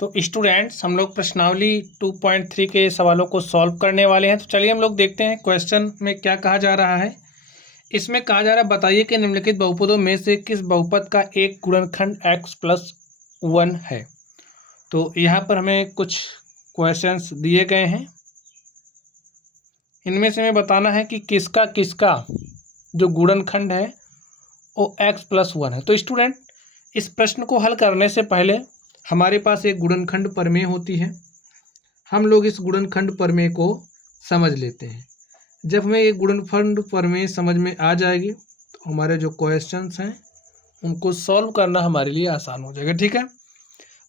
तो स्टूडेंट्स हम लोग प्रश्नावली 2.3 के सवालों को सॉल्व करने वाले हैं। तो चलिए हम लोग देखते हैं क्वेश्चन में क्या कहा जा रहा है। इसमें कहा जा रहा है बताइए कि निम्नलिखित बहुपदों में से किस बहुपद का एक गुणनखंड x+1 है। तो यहाँ पर हमें कुछ क्वेश्चंस दिए गए हैं, इनमें से हमें बताना है कि किसका किसका जो गुणनखंड है वो x+1 है। तो स्टूडेंट इस प्रश्न को हल करने से पहले हमारे पास एक गुणनखंड प्रमेय होती है। हम लोग इस गुणनखंड प्रमेय को समझ लेते हैं। जब हमें एक गुणनखंड प्रमेय समझ में आ जाएगी तो हमारे जो क्वेश्चंस हैं उनको सॉल्व करना हमारे लिए आसान हो जाएगा। ठीक है,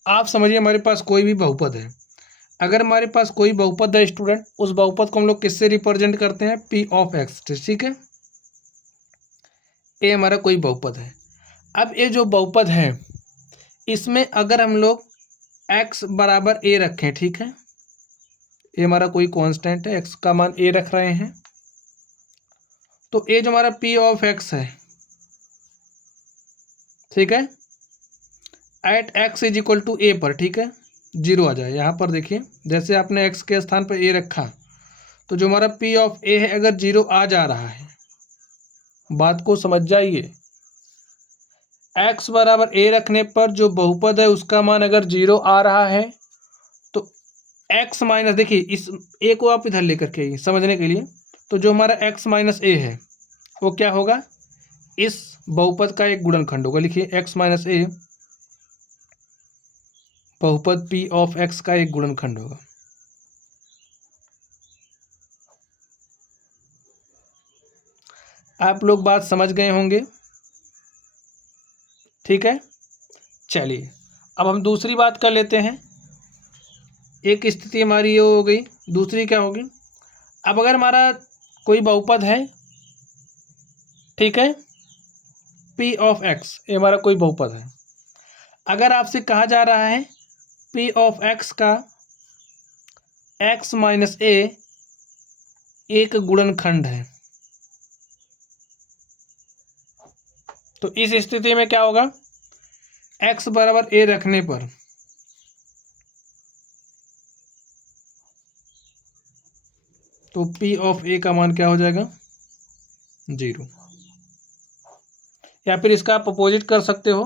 आप समझिए हमारे पास कोई भी बहुपद है। अगर हमारे पास कोई बहुपद है स्टूडेंट, उस बहुपद को हम लोग किससे रिप्रेजेंट करते हैं? P of x। ठीक है, ये हमारा कोई बहुपद है। अब ये जो बहुपद है इसमें अगर हम लोग x बराबर a रखें, ठीक है, ये हमारा कोई कांस्टेंट है, x का मान a रख रहे हैं, तो ये जो हमारा P ऑफ x है, ठीक है, at x is equal to a पर, ठीक है, 0 आ जाए। यहाँ पर देखिए जैसे आपने x के स्थान पर a रखा तो जो हमारा P ऑफ a है अगर 0 आ जा रहा है, बात को समझ जाइए, x बराबर a रखने पर जो बहुपद है उसका मान अगर 0 आ रहा है तो x माइनस, देखिए इस a को आप इधर लेकर के आइए समझने के लिए, तो जो हमारा x माइनस a है वो क्या होगा? इस बहुपद का एक गुणनखंड होगा। लिखिए x माइनस a बहुपद P ऑफ x का एक गुणनखंड होगा। आप लोग बात समझ गए होंगे, ठीक है। चलिए अब हम दूसरी बात कर लेते हैं। एक स्थिति हमारी ये हो गई, दूसरी क्या होगी? अब अगर हमारा कोई बहुपद है, ठीक है, P ऑफ x, ये हमारा कोई बहुपद है। अगर आपसे कहा जा रहा है P ऑफ x का x माइनस a एक गुणनखंड है, तो इस स्थिति में क्या होगा? x बराबर a रखने पर तो P ऑफ a का मान क्या हो जाएगा? 0। या फिर इसका आप अपोजिट कर सकते हो,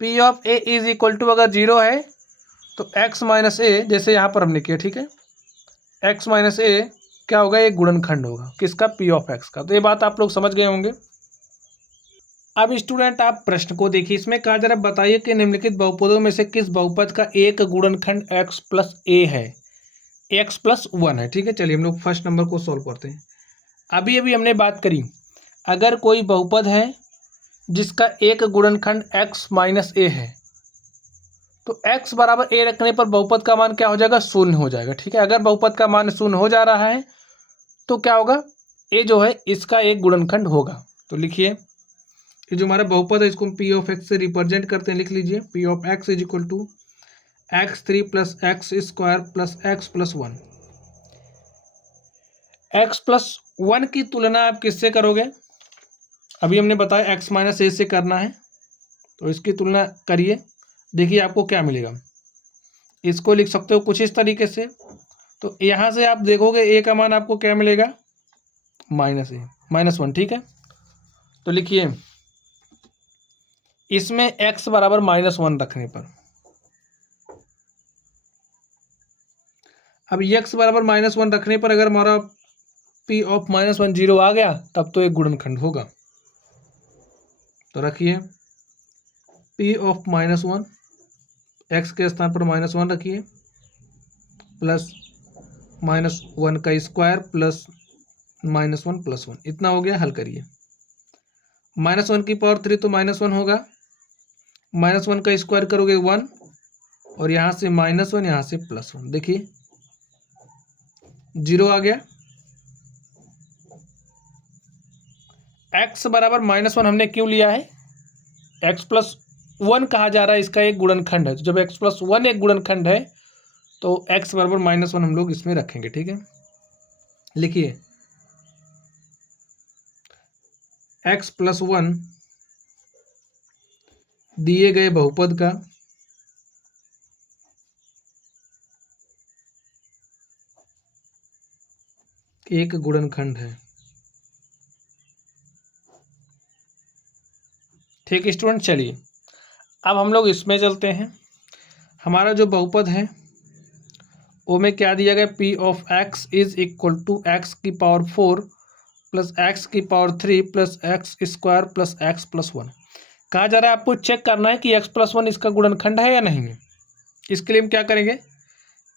P of a is equal to अगर 0 है तो x माइनस a, जैसे यहाँ पर हमने किया, ठीक है, x माइनस a क्या होगा? एक गुणनखंड होगा किसका? P ऑफ x का। तो ये बात आप लोग समझ गए होंगे। अब स्टूडेंट आप प्रश्न को देखिए, इसमें कहा जा रहा है बताइए कि निम्नलिखित बहुपदों में से किस बहुपद का एक गुणनखंड x+a है, x+1 है। ठीक है, चलिए हम लोग फर्स्ट नंबर को सॉल्व करते हैं। अभी अभी हमने बात करी, अगर कोई बहुपद है जिसका एक गुणनखंड x माइनस a है तो x बराबर a रखने पर बहुपद का मान क्या हो जाएगा? 0 हो जाएगा। ठीक है, अगर बहुपद का मान 0 हो जा रहा है तो क्या होगा? a जो है इसका एक गुणनखंड होगा। तो लिखिए ये जो हमारा बहुपद है इसको हम P ऑफ x से रिप्रेजेंट करते हैं। लिख लीजिए P of x is equal to x3 plus x square plus x+1। x+1 की तुलना आप किससे करोगे? अभी हमने बताया x माइनस a से करना है, तो इसकी तुलना करिए, देखिए आपको क्या मिलेगा। इसको लिख सकते हो कुछ इस तरीके से, तो यहाँ से आप देखोगे a का मान आपको क्या मिलेगा? -1। ठीक है, तो लिखिए इसमें x बराबर -1 रखने पर, अब x बराबर -1 रखने पर अगर हमारा P ऑफ -1 0 आ गया तब तो एक गुणनखंड होगा। तो रखिए P ऑफ -1, x के स्थान पर -1 रखिए, प्लस -1 का स्क्वायर प्लस -1 प्लस 1, इतना हो गया। हल करिए, -1 की पावर 3 तो -1 होगा, -1 का स्क्वायर करोगे 1, और यहाँ से -1 यहाँ से +1, देखिए 0 आ गया। x बराबर -1 हमने क्यों लिया है? x+1 कहा जा रहा है इसका एक गुणनखंड है, तो जब x+1 एक गुणनखंड है तो x बराबर -1 हम लोग इसमें रखेंगे। ठीक है, लिखिए x+1 दिए गए बहुपद का एक गुणनखंड है। ठीक स्टूडेंट, चलिए अब हम लोग इसमें चलते हैं। हमारा जो बहुपद है वो में क्या दिया गया, P of x is equal to x की पावर 4 प्लस एक्स की power 3 plus x square plus x plus 1। कहा जा रहा है आपको चेक करना है कि एक्स प्लस 1 इसका गुणनखंड है या नहीं है। इसके लिए हम क्या करेंगे,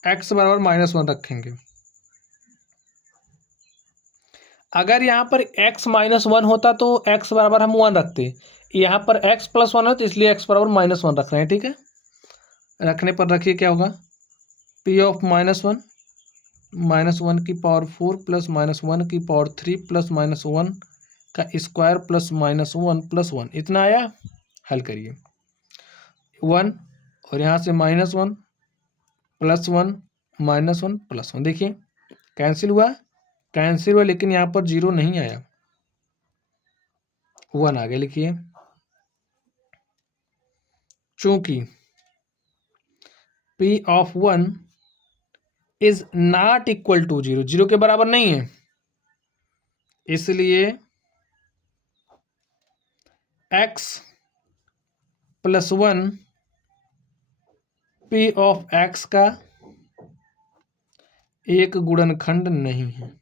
एक्स बराबर -1 रखेंगे। अगर यहाँ पर x -1 होता तो x बराबर हम 1 रखते, यहाँ पर x + 1 है तो इसलिए x बराबर -1 रख रहे हैं। ठीक है, रखने पर रखिए क्या होगा, p ऑफ -1 की पावर 4 प्लस -1 की पावर 3 प्लस -1 का स्क्वायर प्लस -1 प्लस 1, इतना आया। हल करिए 1 और यहाँ से -1 प्लस 1 -1 प्लस 1, देखिए कैंसिल हुआ, लेकिन यहाँ पर 0 नहीं आया, 1 आगे लिखिए। चूंकि P of 1 is not equal to 0, 0 के बराबर नहीं है, इसलिए x + 1 P ऑफ x का एक गुणनखंड नहीं है।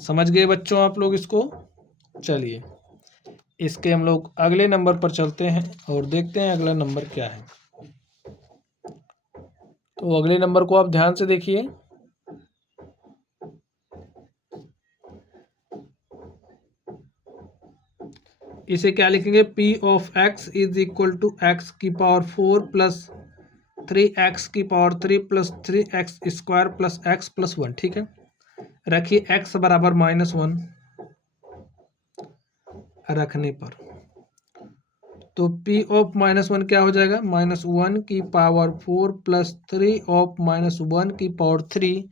समझ गए बच्चों आप लोग इसको। चलिए इसके हम लोग अगले नंबर पर चलते हैं और देखते हैं अगला नंबर क्या है। तो अगले नंबर को आप ध्यान से देखिए। इसे क्या लिखेंगे, P of x is equal to x की पावर 4 प्लस 3x की power 3 plus 3x square plus x plus 1। ठीक है, रखिए x बराबर -1 रखने पर तो P ऑफ -1 क्या हो जाएगा, -1 की पावर 4 प्लस 3 ऑफ -1 की पावर 3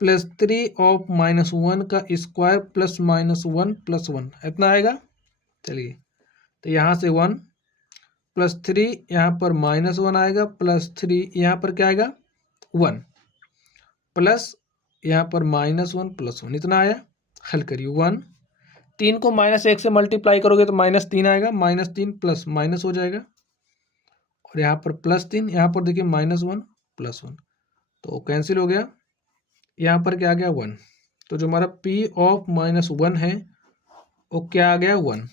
प्लस 3 ऑफ -1 का स्क्वायर प्लस -1 प्लस 1, इतना आएगा। चलिए तो यहाँ से 1 प्लस 3 यहाँ पर -1 आएगा प्लस 3 यहाँ पर क्या आएगा 1 प्लस यहाँ पर -1 प्लस 1, इतना आया। हल करिए 1, 3 को -1 से मल्टीप्लाई करोगे तो -3 आएगा, -3 प्लस माइनस हो जाएगा और यहाँ पर +3, यहाँ पर देखिए -1 प्लस 1 तो कैंसिल हो गया, यहाँ पर क्या आ गया 1। तो जो हमारा P ऑफ -1 है वो क्या आ गया 1।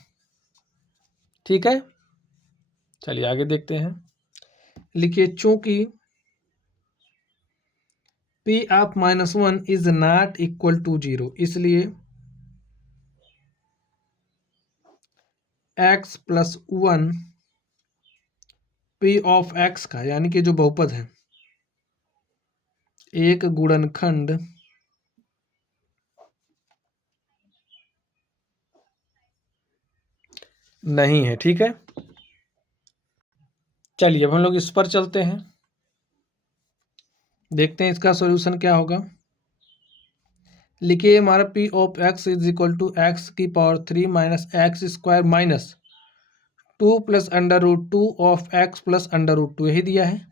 ठीक है, चलिए आगे देखते हैं। लिखिए चूंकि P of -1 is not equal to 0, इसलिए x + 1 P ऑफ x का यानी कि जो बहुपद है एक गुणनखंड नहीं है। ठीक है, चलिए अब हम लोग इस पर चलते हैं, देखते हैं इसका सॉल्यूशन क्या होगा। लिखिए हमारा P of x is equal to x की power 3 minus x square minus 2 plus √2 of x plus √2, यही दिया है।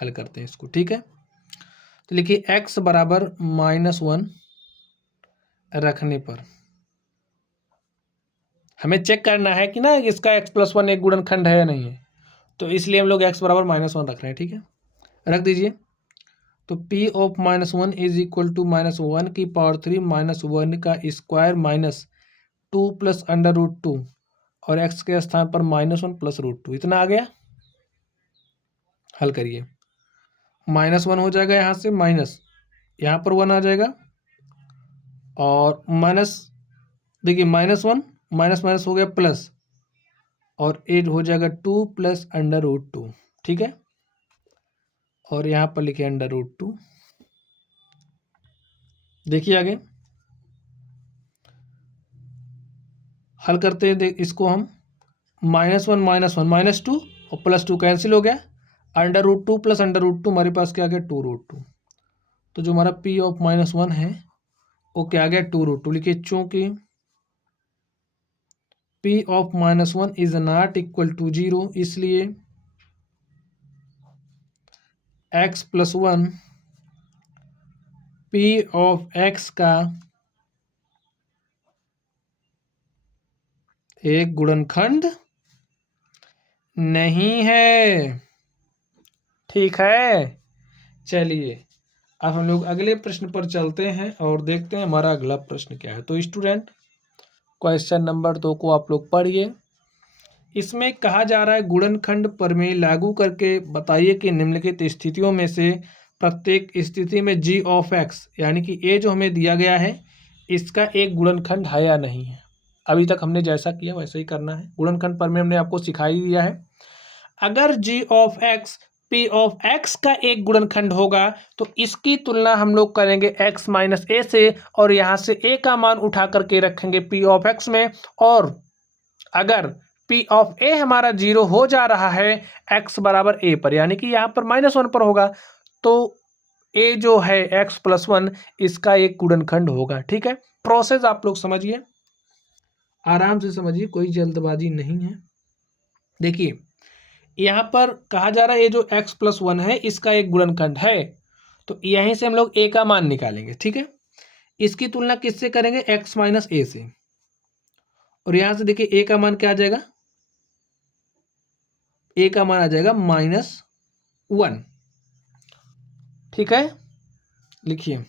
हल करते हैं इसको। ठीक है, तो लिखिए x बराबर -1 रखने पर हमें चेक करना है कि ना इसका x + 1 एक गुणनखंड है या नहीं है, तो इसलिए हम लोग x बराबर -1 रख रहे हैं। ठीक है, रख दीजिए। तो P of -1 is equal to -1 की पावर 3 -1 का स्क्वायर माइनस 2 प्लस √2 और x के स्थान पर -1 प्लस √2, इतना आ गया। हल करिए, -1 हो जाएगा, यहाँ से माइनस, यहाँ पर 1 आ जाएगा और माइनस, देखिए -1 माइनस माइनस हो गया प्लस और 8 हो जाएगा 2 प्लस √2। ठीक है, और यहाँ पर लिखे √2। देखिए आगे हल करते हैं, इसको हम -1 -1 -2 और +2 कैंसिल हो गया, √2 प्लस √2 हमारे पास क्या आ गया 2√2। तो जो हमारा P ऑफ -1 है वो क्या आ गया 2√2। लिखिए चूंकि P of -1 is not equal to 0, इसलिए x plus one P of x का एक गुणनखंड नहीं है। ठीक है, चलिए अब हम लोग अगले प्रश्न पर चलते हैं और देखते हैं हमारा अगला प्रश्न क्या है। तो स्टूडेंट, क्वेश्चन नंबर 2 को आप लोग पढ़िए। इसमें कहा जा रहा है गुणनखंड प्रमेय लागू करके बताइए कि निम्नलिखित स्थितियों में से प्रत्येक स्थिति में g ऑफ x यानी कि a जो हमें दिया गया है इसका एक गुणनखंड है या नहीं है। अभी तक हमने जैसा किया वैसा ही करना है। गुणनखंड प्रमेय हमने आपको सिखा ही दिया है। अगर g of x p of x का एक गुणनखंड होगा तो इसकी तुलना हम लोग करेंगे x माइनस a से और यहाँ से a का मान उठा करके रखेंगे p ऑफ x में। और अगर P ऑफ A हमारा 0 हो जा रहा है x बराबर a पर, यानी कि यहाँ पर -1 पर होगा, तो a जो है x प्लस 1 इसका एक गुणनखंड होगा। ठीक है, प्रोसेस आप लोग समझिए, आराम से समझिए, कोई जल्दबाजी नहीं है। देखिए यहाँ पर कहा जा रहा है ये जो x प्लस 1 है इसका एक गुणनखंड है, तो यहीं से हम लोग a का मान निकालेंगे। ठीक है, इसकी तुलना किससे करेंगे? x माइनस a से। और यहाँ से देखिए a का मान क्या आ जाएगा? a का मान आ जाएगा -1। ठीक है, लिखिए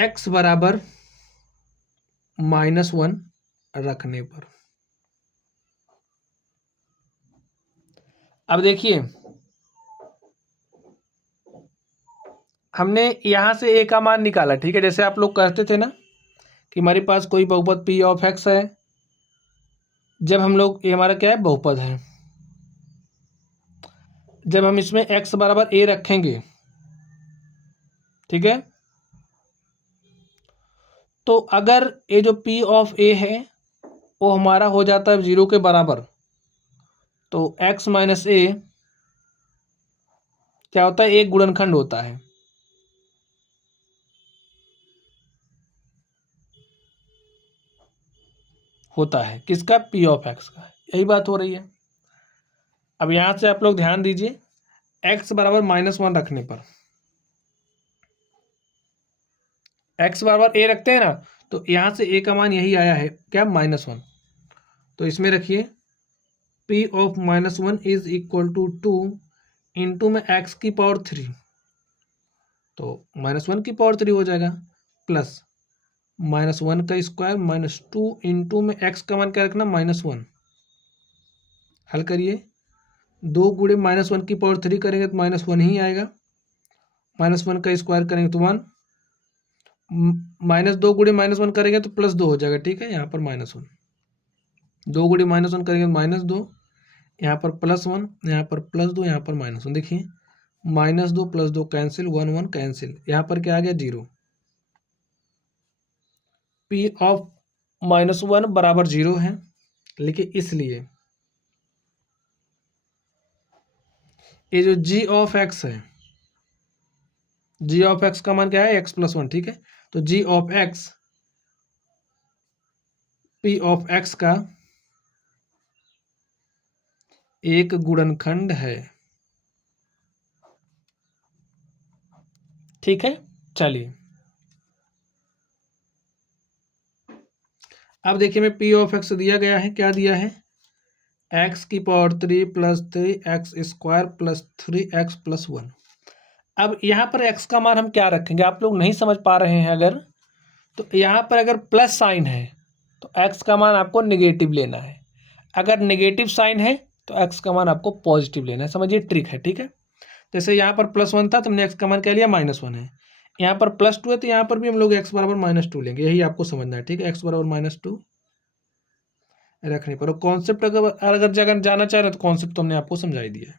x बराबर -1 रखने पर। अब देखिए हमने यहां से a का मान निकाला। ठीक है, जैसे आप लोग कहते थे ना कि हमारे पास कोई बहुपद p ऑफ x है, जब हम लोग ये हमारा क्या है बहुपद है, जब हम इसमें x बराबर a रखेंगे, ठीक है, तो अगर ये जो p ऑफ a है वो हमारा हो जाता है 0 के बराबर, तो x माइनस a क्या होता है? एक गुणनखंड होता है। किसका? p ऑफ x का। यही बात हो रही है। अब यहां से आप लोग ध्यान दीजिए, x बराबर -1 रखने पर, x बराबर a रखते हैं ना, तो यहां से a का मान यही आया है क्या? -1। तो इसमें रखिए p of -1 is equal to 2 into में x की पावर 3, तो -1 की पावर 3 हो जाएगा, प्लस -1 का स्क्वायर -2 इंटू में x का मान क्या रखना? -1। हल करिए, 2 गुणे -1 की पावर 3 करेंगे तो -1 ही आएगा, -1 का स्क्वायर करेंगे तो 1, -2 गुणे -1 करेंगे तो +2 हो जाएगा। ठीक है, यहाँ पर -1, 2 गुणे -1 करेंगे तो -2, यहाँ पर +1, यहाँ पर +2, यहाँ पर -1। देखिए -2 + 2 कैंसिल, 1 1 कैंसिल, यहाँ पर क्या आ गया? 0। P ऑफ -1 बराबर 0 है, लेकिन इसलिए ये जो g ऑफ x है, g ऑफ x का मान क्या है? x plus 1। ठीक है, तो g of x p of x का एक गुणनखंड है। ठीक है, चलिए अब देखिए मैं p ऑफ x दिया गया है, क्या दिया है? x की power 3 + 3x square plus 3x plus 1। अब यहाँ पर x का मान हम क्या रखेंगे? आप लोग नहीं समझ पा रहे हैं अगर, तो यहाँ पर अगर प्लस साइन है तो x का मान आपको नेगेटिव लेना है, अगर नेगेटिव साइन है तो x का मान आपको पॉजिटिव लेना है। समझिए, ट्रिक है। ठीक है, जैसे यहाँ पर +1 था तो हमने x का मान क्या लिया? -1 है। यहाँ पर +2 है तो यहाँ पर भी हम लोग x बराबर -2 लेंगे, यही आपको समझना है। ठीक है, x बराबर -2 रखने पर, कॉन्सेप्ट अगर जगह जाना चाह रहे तो कॉन्सेप्ट तो हमने आपको समझा ही दिया है।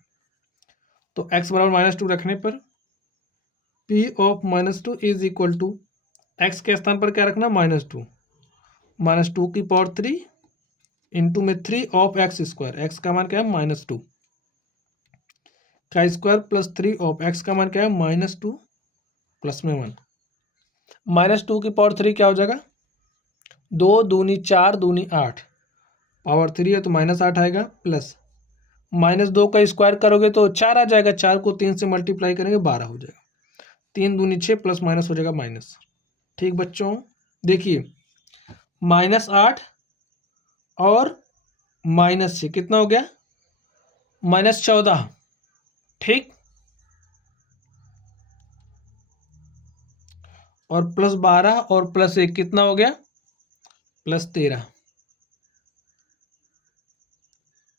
तो x बराबर -2 रखने पर p of -2 is equal to, x के स्थान पर क्या रखना? -2, -2 की पावर 3 इंटू में 3 ऑफ x स्क्वायर, x का मान क्या है? -2 का स्क्वायर प्लस 3 ऑफ x का मान क्या है? -2 प्लस में 1, -2 की पावर 3 क्या हो जाएगा? 2 दूनी 4 दूनी 8, पावर 3 है तो -8 आएगा, प्लस -2 का स्क्वायर करोगे तो 4 आ जाएगा, 4 को 3 से मल्टीप्लाई करेंगे 12 हो जाएगा, 3 दूनी 6 प्लस माइनस हो जाएगा माइनस। ठीक बच्चों, देखिए -8 और -6 कितना हो गया, -14। ठीक, और +12 और +1 कितना हो गया, +13।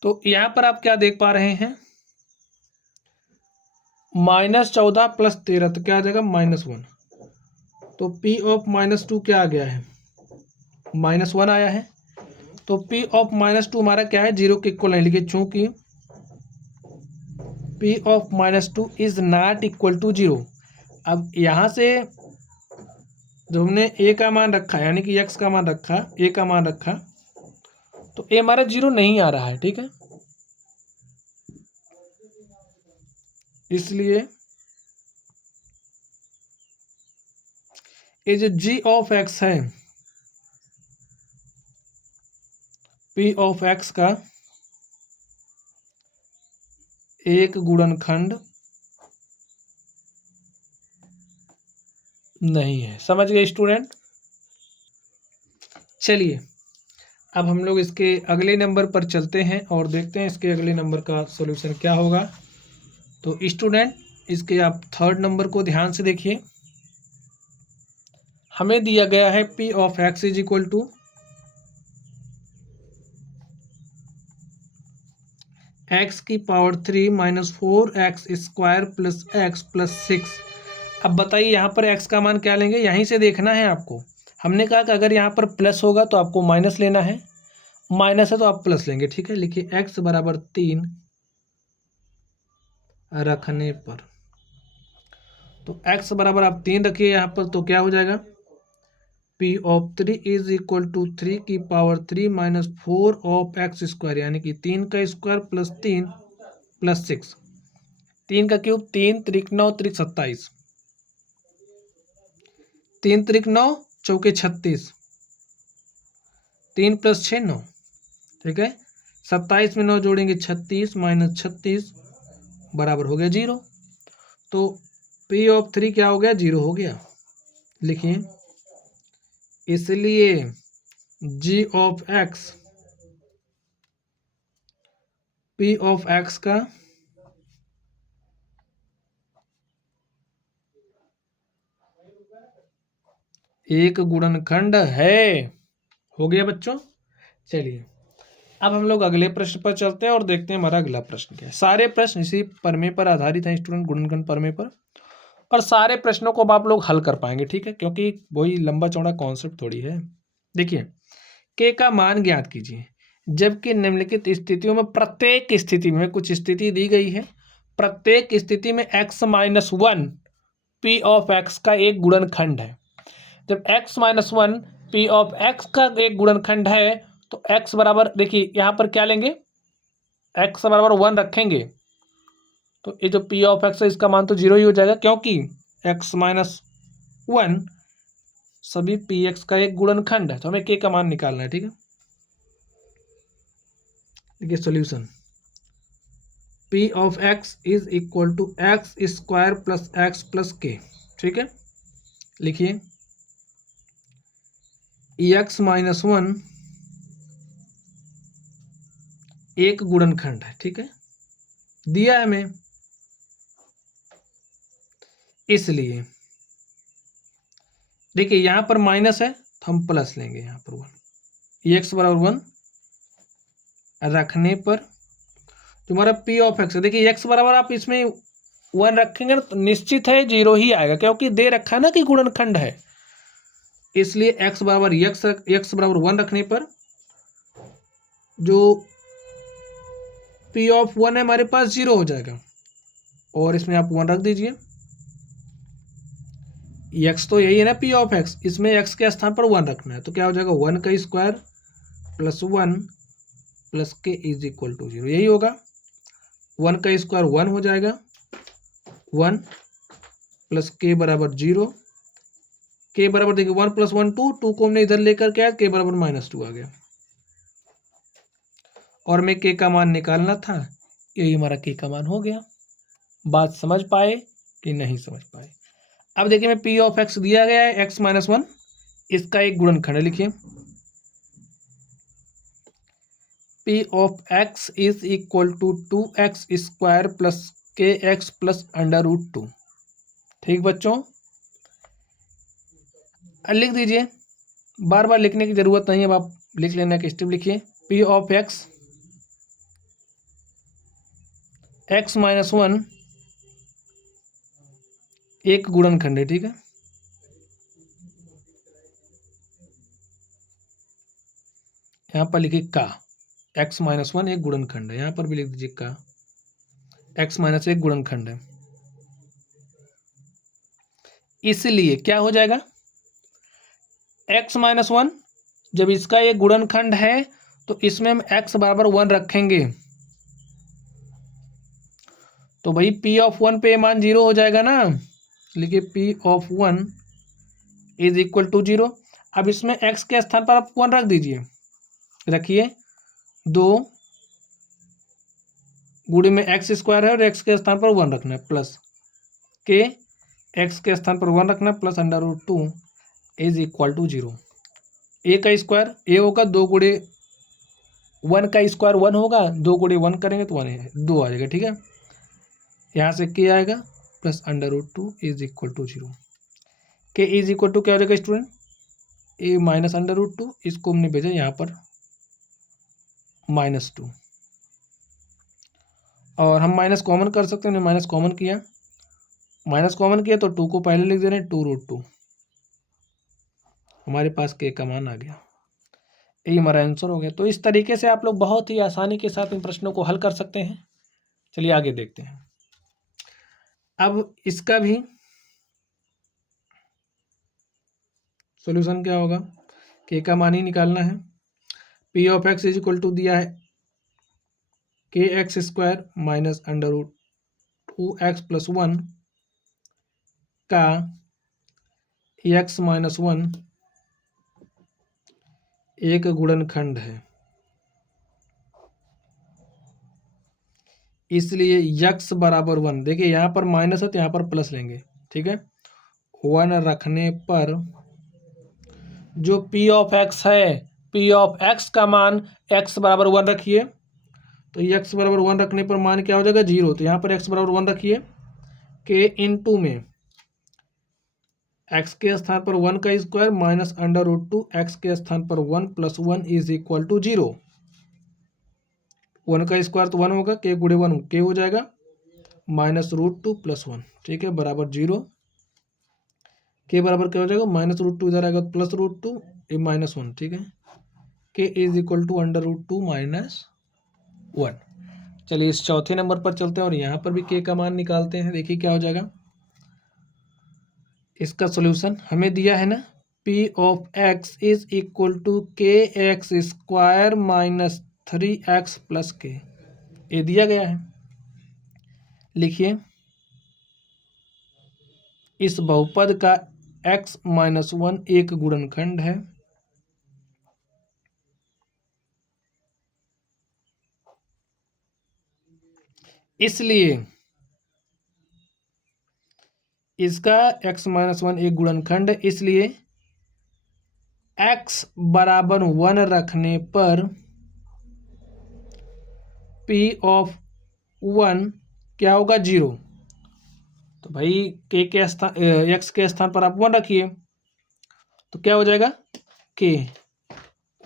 तो यहां पर आप क्या देख पा रहे हैं, -14 + 13 तो क्या आ जाएगा, -1। तो P ऑफ -2 क्या आ गया है, -1 आया है। तो P ऑफ -2 हमारा क्या है, 0 के इक्वल नहीं लिखे, चूंकि P of -2 is not equal to 0। अब यहाँ से जो हमने a का मान रखा यानी कि x का मान रखा, a का मान रखा, तो a हमारा 0 नहीं आ रहा है। ठीक है, इसलिए ये जो g ऑफ x है, P ऑफ x का एक गुणनखंड नहीं है। समझ गए स्टूडेंट? चलिए अब हम लोग इसके अगले नंबर पर चलते हैं और देखते हैं इसके अगले नंबर का सॉल्यूशन क्या होगा। तो स्टूडेंट इसके आप थर्ड नंबर को ध्यान से देखिए। हमें दिया गया है P of x is equal to x⁻³ - 4x² + x + 6। अब बताइए यहाँ पर x का मान क्या लेंगे, यहीं से देखना है आपको। हमने कहा कि अगर यहाँ पर प्लस होगा तो आपको माइनस लेना है, माइनस है तो आप प्लस लेंगे। ठीक है, लिखिए x = 3 रखने पर, तो x बराबर आप 3 रखिए यहाँ पर, तो क्या हो जाएगा, P of 3 is equal to 3⁻³ - 4 of x², यानी कि 3 का स्क्वायर प्लस 3 प्लस 6, 3 का क्यूब, 3 त्रिक 9 त्रिक 27, 3 त्रिक 9 चौके 36, 3 + 6 9। ठीक है, 27 में 9 जोड़ेंगे 36 - 36 बराबर हो गया 0। तो P ऑफ 3 क्या हो गया, 0 हो गया। लिखिए इसलिए G of x, P of x का एक गुणनखंड है। हो गया बच्चों। चलिए अब हम लोग अगले प्रश्न पर चलते हैं और देखते हैं हमारा अगला प्रश्न क्या है। सारे प्रश्न इसी प्रमेय पर आधारित हैं स्टूडेंट, गुणनखंड प्रमेय पर, और सारे प्रश्नों को अब आप लोग हल कर पाएंगे। ठीक है, क्योंकि वही लंबा चौड़ा कॉन्सेप्ट थोड़ी है। देखिए k का मान ज्ञात कीजिए जबकि निम्नलिखित स्थितियों में प्रत्येक स्थिति में, कुछ स्थिति दी गई है, प्रत्येक स्थिति में x-1 P ऑफ x का एक गुणनखंड है। जब x-1 P ऑफ x का एक गुणनखंड है तो x बराबर, देखिए यहाँ पर क्या लेंगे, x बराबर 1 रखेंगे तो ये जो P ऑफ x है इसका मान तो 0 ही हो जाएगा, क्योंकि x-1 सभी px का एक गुणनखंड है। तो हमें k का मान निकालना है। ठीक है, देखिए solution, P of x is equal to x² + x + k। ठीक है, लिखिए x-1 एक गुणनखंड है। ठीक है, दिया है हमें, इसलिए देखिए यहां पर माइनस है तो हम प्लस लेंगे, यहाँ पर 1, x = 1 रखने पर जो हमारा P ऑफ x है, देखिए x बराबर आप इसमें 1 रखेंगे ना तो निश्चित है 0 ही आएगा, क्योंकि दे रखा है ना कि गुणनखंड है। इसलिए x बराबर 1 रखने पर जो P ऑफ 1 है हमारे पास 0 हो जाएगा, और इसमें आप 1 रख दीजिए। x तो यही है ना P ऑफ x, इसमें x के स्थान पर 1 रखना है, तो क्या हो जाएगा 1 का square plus 1 plus k is equal to 0, यही होगा। 1 का स्क्वायर 1 हो जाएगा, 1 प्लस k बराबर 0, k बराबर देखिए 1 + 1 2, 2 को हमने इधर लेकर के आया, k बराबर -2 आ गया। और हमें k का मान निकालना था, यही हमारा के का मान हो गया। बात समझ पाए कि नहीं समझ पाए? अब देखिए मैं पी ऑफ एक्स दिया गया है एक्स माइनस वन, इसका एक गुणनखंड लिखिए। P of x is equal to 2x square plus k x plus under root 2। ठीक बच्चों, लिख दीजिए, बार बार लिखने की जरूरत नहीं है, अब आप लिख लेना कि स्टेप लिखिए। P of x x minus one एक गुणनखंड है, ठीक है। यहाँ पर लिखिए का, एक्स माइनस वन एक गुणनखंड है, यहाँ पर भी लिख दीजिए का, एक्स माइनस एक गुणनखंड है। इसलिए क्या हो जाएगा, एक्स माइनस वन जब इसका एक गुणनखंड है तो इसमें हम एक्स बराबर वन रखेंगे, तो भाई पी ऑफ वन पे मान जीरो हो जाएगा ना। लिखिए P of one is equal to zero. अब इसमें एक्स के स्थान पर आप वन रख दीजिए, रखिए, दो गुणे में एक्स स्क्वायर है और एक्स के स्थान पर वन रखना है, प्लस के एक्स के स्थान पर वन रखना है, plus under root two is equal to zero. A का स्क्वायर ए होगा, दो गुणे वन का स्क्वायर वन होगा, दो गुणे वन करेंगे तो वन है, दो आ जाएगा, ठीक है। यहाँ से के आएगा plus under root two is equal to zero. K is equal to क्या हो जाएगा student, a minus under root two, इसको हमने भेजा यहाँ पर माइनस टू, और हम माइनस कॉमन कर सकते हैं, माइनस कॉमन किया, माइनस कॉमन किया तो टू को पहले लिख दे रहे हैं, टू रूट टू, हमारे पास के का मान आ गया, यही हमारा आंसर हो गया। तो इस तरीके से आप लोग बहुत ही आसानी के साथ इन प्रश्नों को हल कर सकते हैं। चलिए आगे देखते हैं। अब इसका भी सॉल्यूशन क्या होगा, के का मान ही निकालना है। P of x is equal to दिया है k x square minus under root two x plus one का एक्स माइनस वन एक गुणनखंड है, इसलिए यक्स बराबर वन। देखिए यहाँ पर माइनस है तो यहाँ पर प्लस लेंगे, ठीक है। वन रखने पर जो पी ऑफ एक्स है, पी ऑफ एक्स का मान एक्स बराबर वन रखिए, तो एक्स बराबर वन रखने पर मान क्या हो जाएगा, जीरो। तो यहाँ पर एक्स बराबर वन रखिए, के इन टू में एक्स के स्थान पर वन का square minus under root two x के स्थान पर one plus one is equal to zero. One का स्क्वायर तो वन होगा, के गुणे वन के हो जाएगा, minus root two plus one, ठीक है, बराबर जीरो। के बराबर क्या हो जाएगा, माइनस रूट टू इधर आएगा प्लस रूट टू, ये माइनस वन, ठीक है। K is equal to under root two minus one. चलिए इस चौथे नंबर पर चलते हैं और यहाँ पर भी के का मान निकालते हैं। देखिए क्या हो जाएगा इसका सॉल्यूशन, हमें दिया है ना, P of x is equal to K x square minus three x plus K, ये दिया गया है। लिखिए इस बहुपद का x माइनस वन एक गुणनखंड है, इसलिए इसका x माइनस वन एक गुणनखंड है, इसलिए x बराबर वन रखने पर p ऑफ वन क्या होगा, जीरो। तो भाई के स्थान x के स्थान पर आप वन रखिए, तो क्या हो जाएगा, के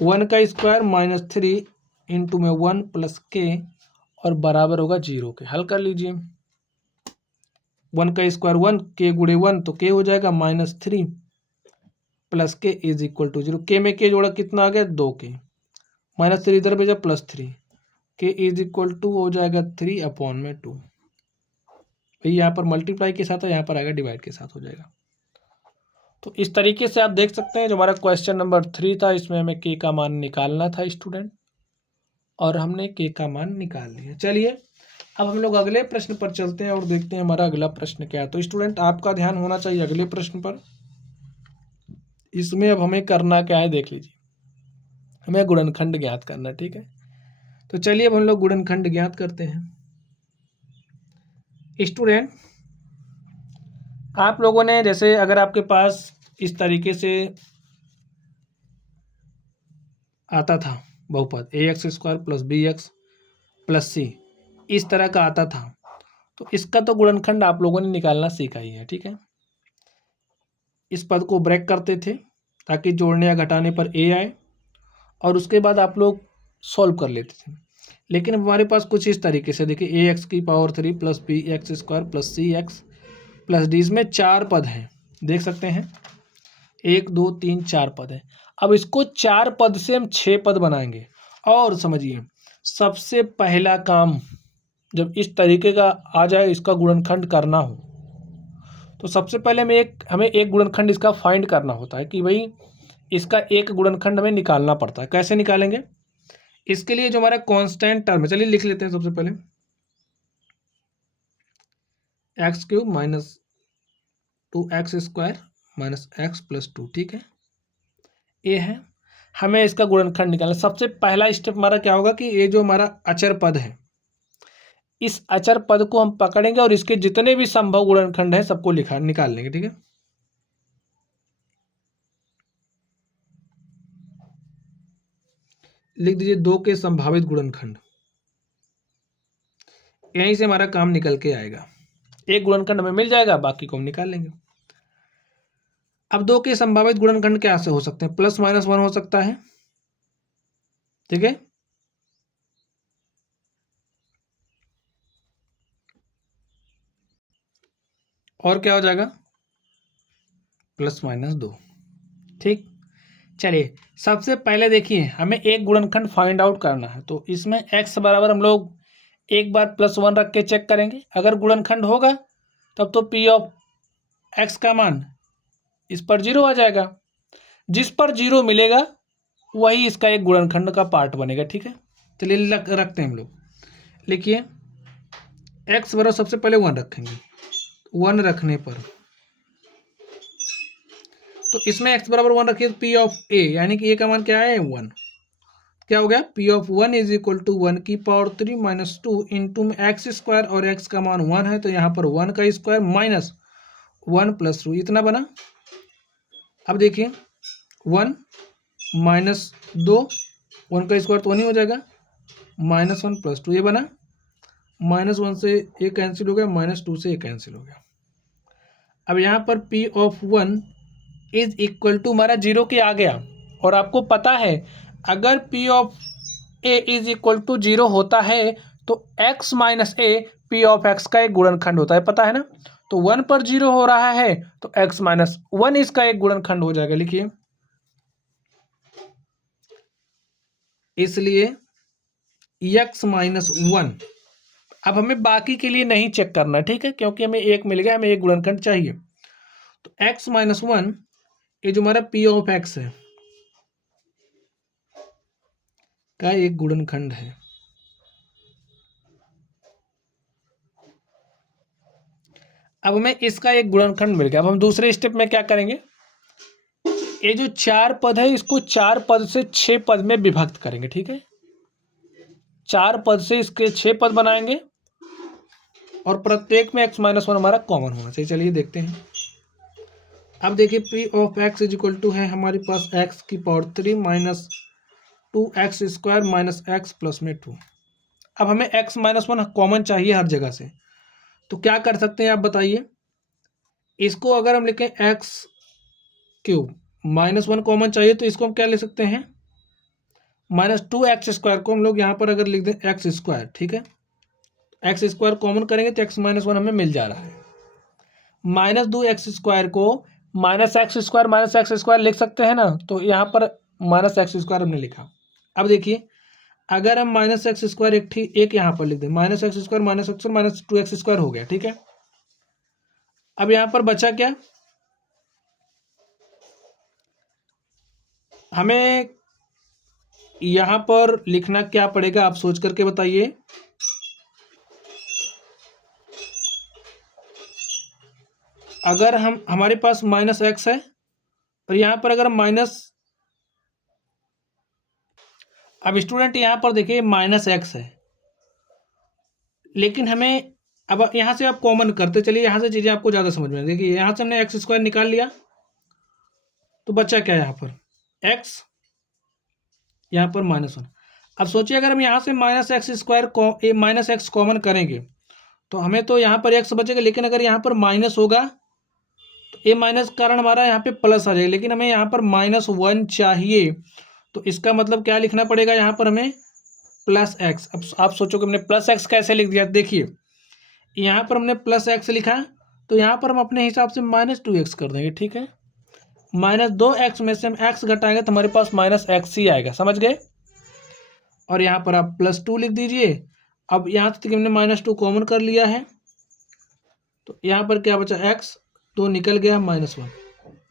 वन का स्क्वायर माइनस थ्री इंटू में वन प्लस के और बराबर होगा जीरो के। हल कर लीजिए, वन का स्क्वायर वन, के गुणे वन तो के हो जाएगा माइनस थ्री प्लस के इज इक्वल टू जीरो। के में के जोड़ा कितना आ गया, दो के, माइनस थ्री इधर भेजा प्लस थ्री, के इज इक्वल टू हो जाएगा थ्री अपॉन में टू। भाई यहाँ पर मल्टीप्लाई के साथ है, यहाँ पर आएगा डिवाइड के साथ हो जाएगा। तो इस तरीके से आप देख सकते हैं जो हमारा क्वेश्चन नंबर 3 था, इसमें हमें के का मान निकालना था स्टूडेंट, और हमने के का मान निकाल लिया। चलिए अब हम लोग अगले प्रश्न पर चलते हैं और देखते हैं हमारा अगला प्रश्न क्या है। तो स्टूडेंट आपका ध्यान होना चाहिए अगले प्रश्न पर। इसमें अब हमें करना क्या है देख लीजिए, हमें गुणनखंड ज्ञात करना है, ठीक है। तो चलिए अब हम लोग गुणनखंड ज्ञात करते हैं। स्टूडेंट, आप लोगों ने जैसे अगर आपके पास इस तरीके से आता था बहुपद ax² + bx + c, इस तरह का आता था, तो इसका तो गुणनखंड आप लोगों ने निकालना सीखा ही है, ठीक है। इस पद को ब्रेक करते थे ताकि जोड़ने या घटाने पर a आए, और उसके बाद आप लोग सॉल्व कर लेते थे। लेकिन हमारे पास कुछ इस तरीके से देखिए, ax³ + bx² + cx + d, इसमें 4 पद हैं, देख सकते हैं 1 2 3 4 पद है। अब इसको 4 पद से हम 6 पद बनाएंगे। और समझिए, सबसे पहला काम जब इस तरीके का आ जाए, इसका गुणनखंड करना हो, तो सबसे पहले हमें एक गुणनखंड इसका फाइंड करना होता है कि भाई इसका एक गुणनखंड हमें निकालना पड़ता है। कैसे निकालेंगे? इसके लिए जो हमारा कांस्टेंट टर्म है, चलिए लिख लेते हैं सबसे पहले, x³ - 2x² - x + 2, ठीक है, ये है। हमें इसका गुणनखंड निकालना। सबसे पहला स्टेप हमारा क्या होगा कि ये जो हमारा अचर पद है, इस अचर पद को हम पकड़ेंगे और इसके जितने भी संभव गुणनखंड है सबको निकाल लेंगे, ठीक है। लिख दीजिए 2 के संभावित गुणनखंड। यहीं से हमारा काम निकल के आएगा। एक गुणनखंड हमें मिल जाएगा, बाकी को हम निकाल लेंगे। अब 2 के संभावित गुणनखंड क्या से हो सकते हैं? +-1 हो सकता है, ठीक है। और क्या हो जाएगा? +-2, ठीक। चलिए, सबसे पहले देखिए, हमें एक गुणनखंड फाइंड आउट करना है, तो इसमें x बराबर हम लोग एक बार +1 रख के चेक करेंगे। अगर गुणनखंड होगा तब तो p ऑफ x का मान इस पर 0 आ जाएगा। जिस पर 0 मिलेगा वही इसका एक गुणनखंड का पार्ट बनेगा, ठीक है। चलिए रखते हैं हम लोग। लिखिए, x बराबर सबसे पहले 1 रखेंगे। 1 रखने पर तो इसमें x बराबर 1 रखिए, p ऑफ a, यानी कि a का मान क्या है? 1। क्या हो गया? p ऑफ 1 = 1⁻³ - 2 इंटू x², और x का मान 1 है तो यहाँ पर 1 का स्क्वायर -1 + 2, इतना बना। अब देखिए 1 - 2, 1 का स्क्वायर तो 1 ही हो जाएगा, -1 + 2, ये बना। -1 से ये कैंसिल हो गया, -2 से ये कैंसिल हो गया। अब यहाँ पर p ऑफ 1 = हमारा 0 के आ गया, और आपको पता है अगर p ऑफ a = 0 होता है तो x - a p of x का एक गुणनखंड होता है, पता है ना। तो 1 पर 0 हो रहा है तो x - 1 इसका एक गुणनखंड हो जाएगा। लिखिए, इसलिए x - 1। अब हमें बाकी के लिए नहीं चेक करना, ठीक है, क्योंकि हमें एक मिल गया, हमें एक गुणनखंड चाहिए। तो x - 1 ये जो हमारा p ऑफ x है का एक गुणनखंड है। अब हमें इसका एक गुणनखंड मिल गया। अब हम दूसरे स्टेप में क्या करेंगे? ये जो 4 पद है इसको 4 पद से 6 पद में विभक्त करेंगे, ठीक है। 4 पद से इसके 6 पद बनाएंगे, और प्रत्येक में x - 1 हमारा कॉमन होना चाहिए। चलिए देखते हैं। अब देखिए, p ऑफ x = है हमारे पास x³ - 2x² - x + 2। अब हमें x - 1 कॉमन चाहिए हर जगह से, तो क्या कर सकते हैं आप बताइए। इसको अगर हम लिखें x³ -1 कॉमन चाहिए, तो इसको हम क्या ले सकते हैं? -2x² को हम लोग यहाँ पर अगर लिख दें x², ठीक है। x² कॉमन करेंगे तो x - 1 हमें मिल जा रहा है। -2x² को -x² लिख सकते हैं ना, तो यहाँ पर -x² हमने लिखा। अब देखिए, अगर हम -x² एक यहाँ पर लिख दें, -x² - 2x² हो गया, ठीक है। अब यहाँ पर बचा क्या? हमें यहाँ पर लिखना क्या पड़ेगा, आप सोच करके बताइए। अगर हमारे पास -x है, और यहाँ पर अगर अब स्टूडेंट यहाँ पर देखिए -x है, लेकिन हमें अब यहाँ से आप कॉमन करते चलिए, यहाँ से चीज़ें आपको ज़्यादा समझ में आएंगी। देखिए यहाँ से हमने एक्स स्क्वायर निकाल लिया, तो बचा क्या यहाँ पर एक्स, यहाँ पर -1। अब सोचिए अगर हम यहाँ से माइनस एक्स कॉमन करेंगे तो हमें तो यहाँ पर एक्स बचेगा, लेकिन अगर यहाँ पर माइनस होगा तो ए माइनस कारण हमारा यहाँ पे प्लस आ जाएगा, लेकिन हमें यहाँ पर -1 चाहिए। तो इसका मतलब क्या लिखना पड़ेगा यहाँ पर हमें +x। अब आप सोचो कि हमने +x कैसे लिख दिया। देखिए यहाँ पर हमने +x लिखा, तो यहाँ पर हम अपने हिसाब से -2x कर देंगे, ठीक है। -2x में से हम x घटाएंगे तो हमारे पास -x ही आएगा, समझ गए। और यहाँ पर आप +2 लिख दीजिए। अब यहाँ तक हमने -2 कॉमन कर लिया है, तो यहाँ पर क्या बचा x, तो निकल गया -1,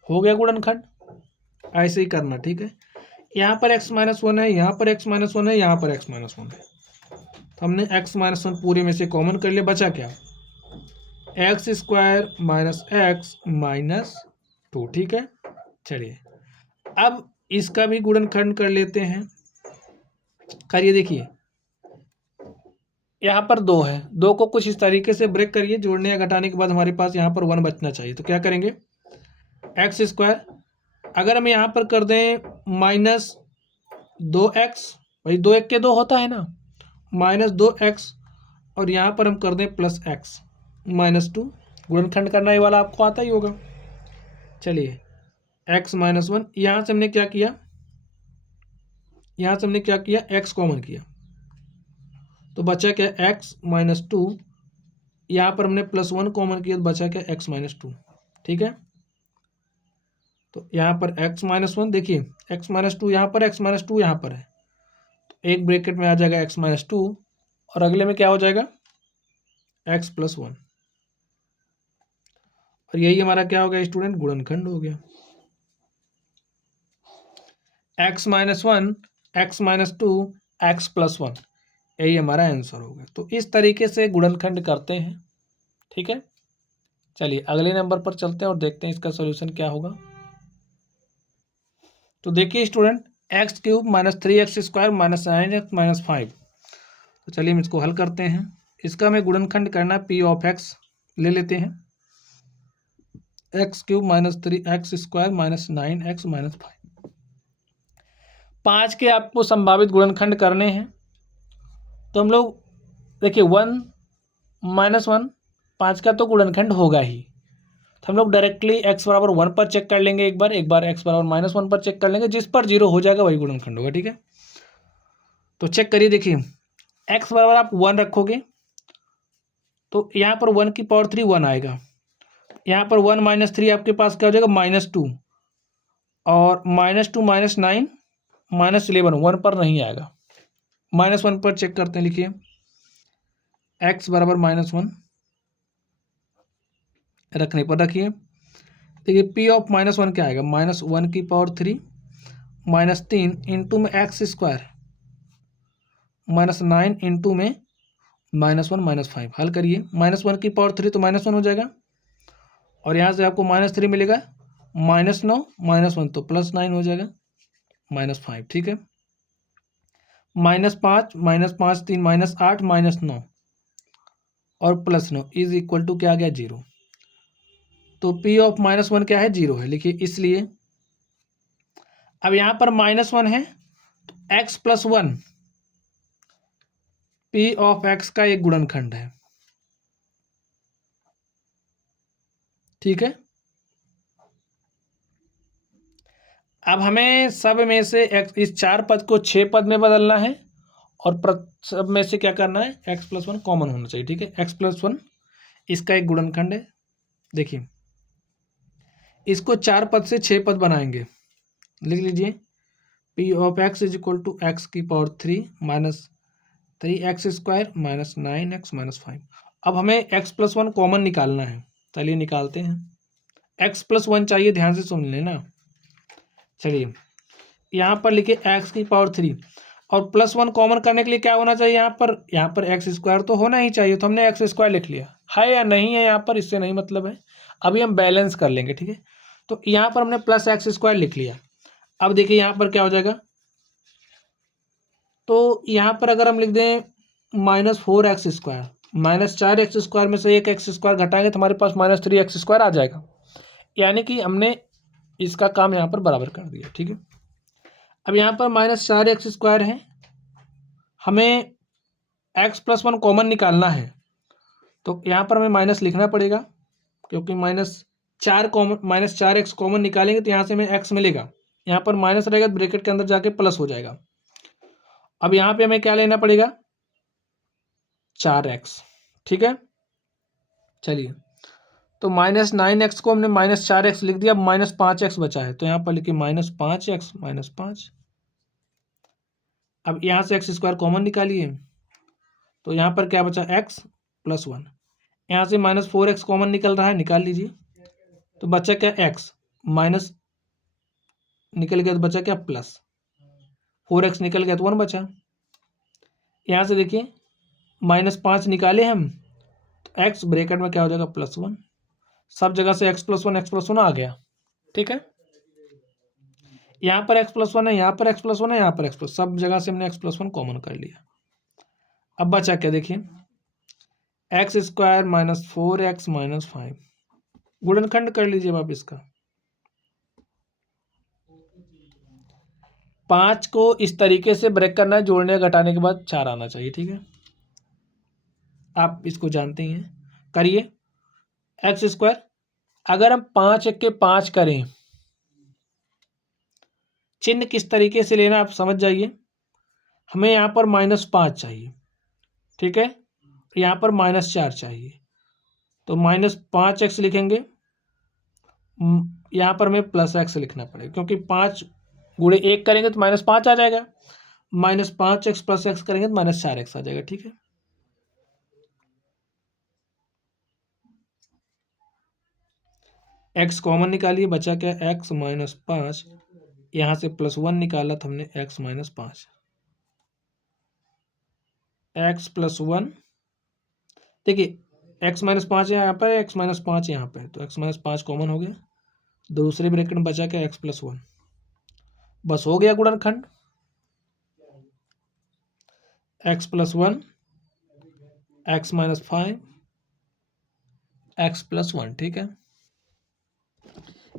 हो गया गुणनखंड। ऐसे ही करना, ठीक है। यहाँ पर x-1 है, यहाँ पर x-1 है, यहाँ पर x-1 है, तो हमने x-1 पूरे में से कॉमन कर लिया। बचा क्या, x² - x -2, ठीक है। चलिए अब इसका भी गुणनखंड कर लेते हैं। करिए, देखिए यहाँ पर 2 है, 2 को कुछ इस तरीके से ब्रेक करिए, जोड़ने या घटाने के बाद हमारे पास यहाँ पर 1 बचना चाहिए। तो क्या करेंगे, x², अगर हम यहाँ पर कर दें -2x, भाई 2 1 के 2 होता है ना, -2x, और यहाँ पर हम कर दें +x -2। गुणनखंड करना ये वाला आपको आता ही होगा। चलिए x -1, यहाँ से हमने क्या किया, x कॉमन किया, तो बचा क्या x -2, यहाँ पर हमने +1 कॉमन किया, तो बचा क्या x -2, ठीक है। तो यहाँ पर x -1, देखिए x -2 यहाँ पर, x -2 यहाँ पर है, तो एक ब्रैकेट में आ जाएगा x -2, और अगले में क्या हो जाएगा x +1, और यही हमारा क्या हो गया स्टूडेंट, गुणनखंड हो गया। x -1, x -2, x +1, यही हमारा आंसर हो गया। तो इस तरीके से गुणनखंड करते हैं, ठीक है। चलिए अगले नंबर पर चलते हैं और देखते हैं इसका सॉल्यूशन क्या होगा। तो देखिए स्टूडेंट, x³ -3x² -9x -5, तो चलिए हम इसको हल करते हैं। इसका हमें गुणनखंड करना, p ऑफ x ले लेते हैं, x³ -3x² -9x -5, 5 के आपको संभावित गुणनखंड करने हैं। तो हम लोग देखिए 1 -1, 5 का तो गुणनखंड होगा ही, तो हम लोग डायरेक्टली x बराबर 1 पर चेक कर लेंगे, एक बार x बराबर -1 पर चेक कर लेंगे, जिस पर 0 हो जाएगा वही गुणनखंड होगा, ठीक है। तो चेक करिए, देखिए x बराबर आप 1 रखोगे तो यहाँ पर 1 की पावर 3 1 आएगा, यहाँ पर 1 - 3 आपके पास क्या हो जाएगा -2, और -2 -9 -11, 1 पर नहीं आएगा, -1 पर चेक करते हैं। लिखिए x बराबर -1 रखने पर रखिए, देखिए p ऑफ -1 क्या आएगा, -1 की पावर 3 -3 इंटू में x² -9 इंटू में -1 -5, हल करिए। -1 की पावर 3 तो -1 हो जाएगा, और यहाँ से आपको -3 मिलेगा, -9 -1 तो +9 हो जाएगा, -5, ठीक है। -5 -5 3 -8 -9 और +9 इज इक्वल टू क्या आ गया, 0। तो p ऑफ -1 क्या है, 0 है, लिखिए। इसलिए अब यहाँ पर -1 है, तो x +1 p ऑफ x का एक गुणनखंड है, ठीक है। अब हमें सब में से इस 4 पद को 6 पद में बदलना है, और सब में से क्या करना है, x +1 कॉमन होना चाहिए, ठीक है। x +1 इसका एक गुणनखंड है। देखिए इसको 4 पद से 6 पद बनाएंगे, लिख लीजिए p of x is equal to x की पावर 3 -3x² -9x -5। अब हमें x +1 कॉमन निकालना है, चलिए निकालते हैं। x +1 चाहिए, ध्यान से सुन लेना। चलिए यहाँ पर लिखिए x की पावर 3, और +1 कॉमन करने के लिए क्या होना चाहिए, यहाँ पर x² तो होना ही चाहिए, तो हमने x² लिख लिया है या नहीं है, यहाँ पर इससे नहीं मतलब है, अभी हम बैलेंस कर लेंगे, ठीक है। तो यहाँ पर हमने +x² लिख लिया। अब देखिए यहाँ पर क्या हो जाएगा, तो यहाँ पर अगर हम लिख दें -4x², -4x² में से एक x² घटाएंगे तो हमारे पास -3x² आ जाएगा। यानी कि हमने इसका काम यहाँ पर बराबर कर दिया। ठीक है, अब यहाँ पर -4x² है, हमें x + 1 कॉमन निकालना है तो यहाँ पर हमें माइनस लिखना पड़ेगा, क्योंकि -4x कॉमन निकालेंगे तो यहाँ से हमें x मिलेगा। यहाँ पर माइनस रहेगा तो ब्रैकेट के अंदर जाके प्लस हो जाएगा। अब यहाँ पे हमें क्या लेना पड़ेगा, 4x। ठीक है, चलिए, तो -9x को हमने -4x लिख दिया। अब -5x बचा है तो यहाँ पर लिखिए -5x -5। अब यहाँ से x² कॉमन निकालिए तो यहाँ पर क्या बचा, x + 1। यहाँ से -4x कॉमन निकल रहा है, निकाल लीजिए तो बचा क्या, x माइनस निकल गया तो बचा क्या, प्लस 4x निकल गया तो 1 बचा। यहाँ से देखिए -5 निकाले हम तो x ब्रैकेट में क्या हो जाएगा, +1। सब जगह से x + 1 आ गया। ठीक है, यहाँ पर x + 1 है, यहाँ पर x + 1 है, यहाँ पर x+, सब जगह से हमने x + 1 कॉमन कर लिया। अब बचा क्या, देखिए x² - 4x - 5। गुणनखंड कर लीजिए अब आप इसका। 5 को इस तरीके से ब्रेक करना है, जोड़ने घटाने के बाद 4 आना चाहिए। ठीक है, आप इसको जानते ही हैं, करिए। x², अगर हम 5 के 5 करें, चिन्ह किस तरीके से लेना आप समझ जाइए। हमें यहाँ पर -5 चाहिए, ठीक है, यहाँ पर -4 चाहिए तो -5x लिखेंगे। यहाँ पर हमें +x लिखना पड़ेगा, क्योंकि 5 गुणे 1 करेंगे तो -5 आ जाएगा। -5x + x करेंगे तो -4x आ जाएगा। ठीक है, x कॉमन निकालिए, बचा क्या, x - 5। यहाँ से +1 निकाला तो हमने x - 5। x + 1, देखिए x - 5 यहाँ पर, x - 5 यहाँ पे, तो x - 5 कॉमन हो गया। दूसरे ब्रैकेट में बचा क्या, x + 1। बस हो गया गुणनखंड। x + 1 x - 5 x + 1। ठीक है,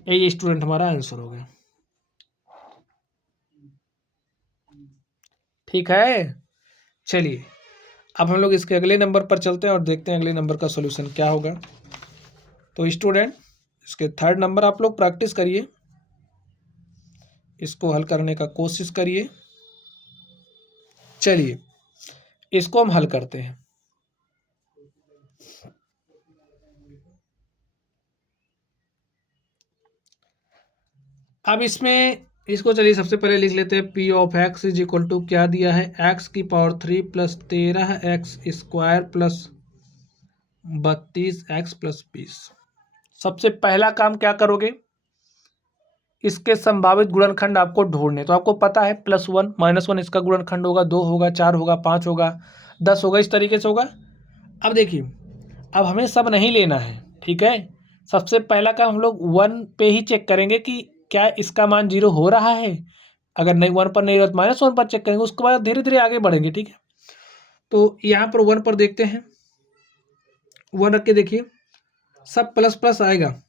ये स्टूडेंट हमारा आंसर हो गया। ठीक है, चलिए अब हम लोग इसके अगले नंबर पर चलते हैं और देखते हैं अगले नंबर का सॉल्यूशन क्या होगा। तो स्टूडेंट, इसके 3rd नंबर आप लोग प्रैक्टिस करिए, इसको हल करने का कोशिश करिए। चलिए इसको हम हल करते हैं। अब इसमें इसको चलिए सबसे पहले लिख लेते हैं। P(x) = क्या दिया है, x³ + 13x² + 32x + 20। सबसे पहला काम क्या करोगे, इसके संभावित गुणनखंड आपको ढूंढने। तो आपको पता है +1 -1 इसका गुणनखंड होगा, 2 होगा, 4 होगा, 5 होगा, 10 होगा, इस तरीके से होगा। अब देखिए, अब हमें सब नहीं लेना है। ठीक है, सबसे पहला काम हम लोग 1 पे ही चेक करेंगे कि क्या इसका मान 0 हो रहा है। अगर नहीं, 1 पर नहीं हो तो -1 पर चेक करेंगे, उसके बाद धीरे धीरे आगे बढ़ेंगे। ठीक है, तो यहाँ पर 1 पर देखते हैं। 1 रख के देखिए, सब प्लस आएगा।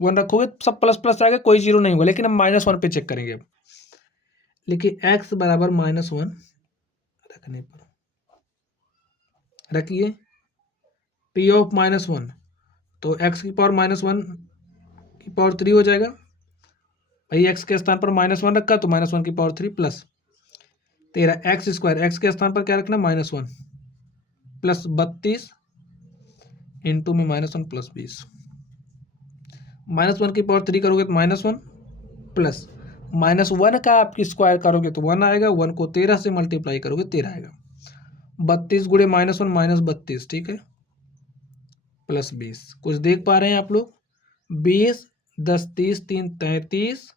1 रखोगे सब प्लस आएगा, कोई 0 नहीं होगा। लेकिन हम -1 पे चेक करेंगे। अब लिखिए x बराबर -1 रखने पर रखिए P(-1) तो x³ -1 की 3 हो जाएगा। भाई x के स्थान पर -1 रखा तो -1 की 3 प्लस 13 x², x के स्थान पर क्या रखना, -1 प्लस 32 इंटू में -1 प्लस 20। -1 की 3 करोगे तो -1 प्लस -1 का आपकी स्क्वायर करोगे तो 1 आएगा। 1 को 13 से मल्टीप्लाई करोगे 13 आएगा। 32 गुणे -1 -32, ठीक है, प्लस 20। कुछ देख पा रहे हैं आप लोग, 20 10 30 3 33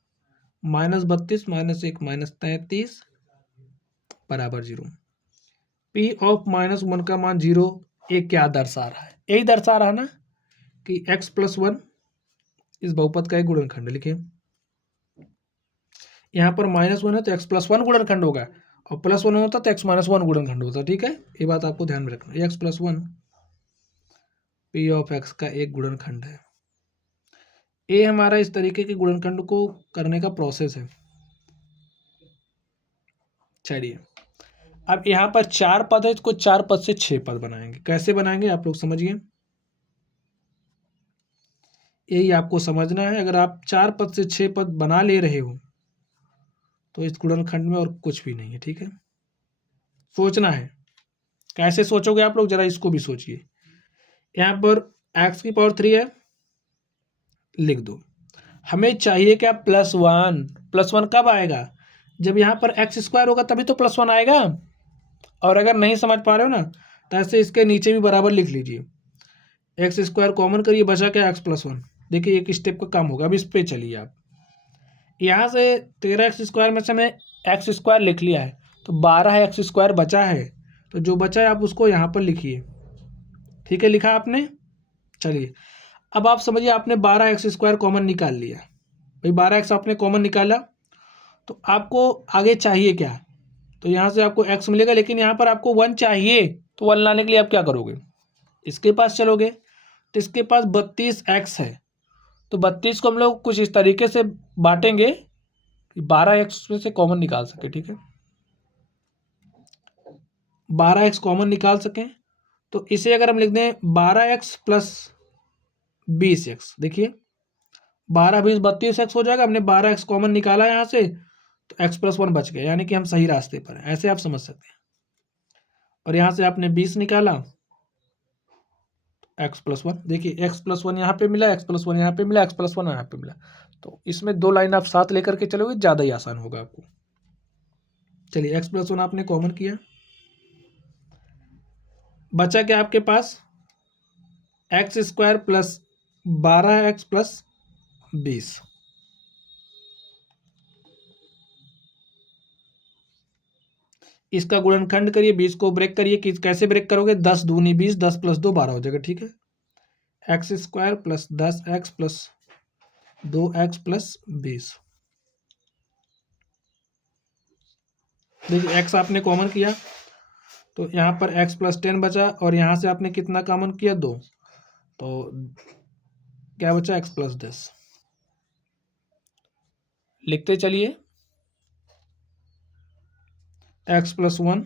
-32 -1 -33 बराबर 0। P(-1) का मान 0 ये क्या दर्शा रहा है, यही दर्शा रहा है ना कि x + 1 इस बहुपद का एक गुणनखंड। लिखिए यहाँ पर -1 है तो x + 1 गुणनखंड होगा, और +1 होता तो x - 1 गुणनखंड होता। ठीक है, ये बात आपको ध्यान में रखना। x + 1 पी ऑफ एक्स का एक गुणनखंड है। ये हमारा इस तरीके के गुणनखंड को करने का प्रोसेस है। चलिए, अब यहाँ पर 4 पद है, इसको 4 पद से 6 पद बनाएंगे। कैसे बनाएंगे आप लोग समझिए, यही आपको समझना है। अगर आप 4 पद से 6 पद बना ले रहे हो तो इस गुणनखंड में और कुछ भी नहीं है। ठीक है, सोचना है। कैसे सोचोगे आप लोग, जरा इसको भी सोचिए। यहाँ पर x की पावर 3 है, लिख दो। हमें चाहिए क्या, +1। +1 कब आएगा, जब यहाँ पर x² होगा तभी तो +1 आएगा। और अगर नहीं समझ पा रहे हो ना तो ऐसे इसके नीचे भी बराबर लिख लीजिए। x² कॉमन करिए, बचा क्या x+1। देखिए एक स्टेप का काम होगा। अब इस पे चलिए आप, यहाँ से 13x² में से मैं x² लिख लिया है तो 12x² बचा है, तो जो बचा है आप उसको यहाँ पर लिखिए। ठीक है, लिखा आपने। चलिए, अब आप समझिए आपने 12x² कॉमन निकाल लिया। भाई 12x आपने कॉमन निकाला तो आपको आगे चाहिए क्या, तो यहाँ से आपको x मिलेगा, लेकिन यहाँ पर आपको 1 चाहिए। तो 1 लाने के लिए आप क्या करोगे, इसके पास चलोगे तो इसके पास 32x है। तो 32 को हम लोग कुछ इस तरीके से बांटेंगे कि 12x में से कॉमन निकाल सके। ठीक है, 12x कॉमन निकाल सकें तो इसे अगर हम लिख दें 12x प्लस 20x, देखिए 12 20 32x हो जाएगा। हमने 12x कॉमन निकाला यहाँ से तो x+1 बच गया, यानी कि हम सही रास्ते पर हैं। ऐसे आप समझ सकते हैं। और यहाँ से आपने 20 निकाला, x+1, देखिए x+1 यहाँ पे मिला, x+1 यहाँ पे मिला, x+1 यहाँ पे मिला। तो इसमें 2 लाइन आप साथ लेकर के चलोगे, ज़्यादा ही आसान होगा आपको। चलिए, x+1 आपने कॉमन किया, बचा क्या आपके पास, x² प्लस 12x प्लस 20। इसका गुणनखंड करिए, 20 को ब्रेक करिए। कैसे ब्रेक करोगे, 10 दूनी 20, 10 + 2 12 हो जाएगा। ठीक है, x² plus 10x plus 2x plus 20। देखिए x आपने कॉमन किया तो यहाँ पर x+10 बचा, और यहाँ से आपने कितना कॉमन किया, 2, तो क्या बचा, x+10। लिखते चलिए, x+1,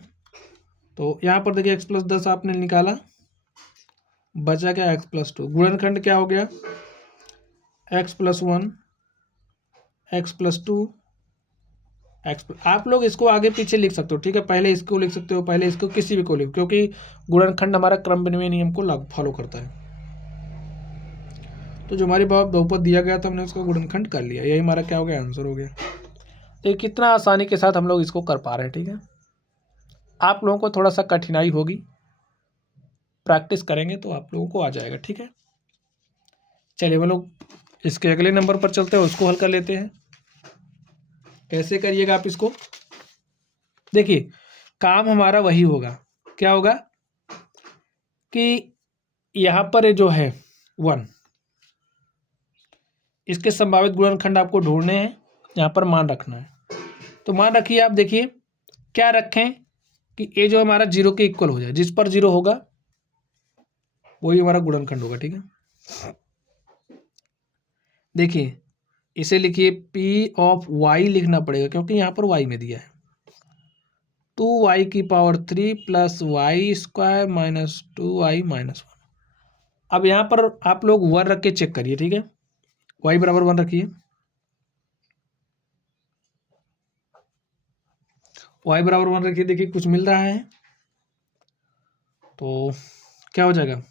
तो यहाँ पर देखिए x+10 आपने निकाला, बचा क्या, x+2। गुणनखंड क्या हो गया, x+1 x+2 आप लोग इसको आगे पीछे लिख सकते हो। ठीक है, पहले इसको लिख सकते हो, पहले इसको, किसी भी को लिख, क्योंकि गुणनखंड हमारा क्रम विनिमय नियम को फॉलो करता है। तो जो हमारी बहुपद दिया गया था हमने उसका गुणनखंड कर लिया, यही हमारा क्या हो गया, आंसर हो गया। तो कितना आसानी के साथ हम लोग इसको कर पा रहे हैं। ठीक है, आप लोगों को थोड़ा सा कठिनाई होगी, प्रैक्टिस करेंगे तो आप लोगों को आ जाएगा। ठीक है, चलिए हम लोग इसके अगले नंबर पर चलते हैं, उसको हल कर लेते हैं। कैसे करिएगा आप इसको, देखिए काम हमारा वही होगा, क्या होगा कि यहाँ पर जो है 1, इसके संभावित गुणनखंड आपको ढूंढने हैं, यहाँ पर मान रखना है। तो मान रखिए आप, देखिए क्या रखें कि ये जो हमारा 0 के इक्वल हो जाए, जिस पर 0 होगा वही हमारा गुणनखंड होगा। ठीक है, देखिए इसे लिखिए p ऑफ y लिखना पड़ेगा, क्योंकि यहाँ पर y में दिया है 2y³ plus y² minus 2y minus 1। अब यहाँ पर आप लोग 1 रख के चेक करिए। ठीक है, y बराबर 1 रखिए, y बराबर 1 रखिए। देखिए कुछ मिल रहा है तो क्या हो जाएगा,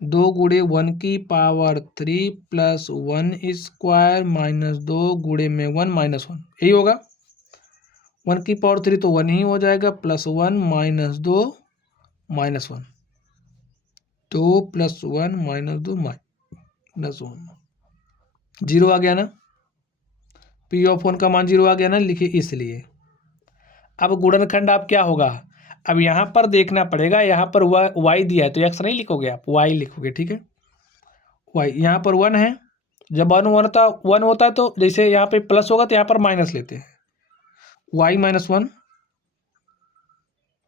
2 × 1³ प्लस 1² माइनस 2 × में 1 माइनस 1, यही होगा। 1³ तो 1 ही हो जाएगा, plus 1 minus 2 minus 1, 2 + 1 minus 2 minus 1, 0 आ गया ना। p ऑफ 1 का मान 0 आ गया ना, लिखिए इसलिए। अब गुणनखंड आप क्या होगा, अब यहाँ पर देखना पड़ेगा, यहाँ पर y दिया है तो x नहीं लिखोगे आप, y लिखोगे। ठीक है, y यहाँ पर 1 है, जब 1 होता है तो जैसे यहाँ पे प्लस होगा तो यहाँ पर माइनस लेते हैं, y minus 1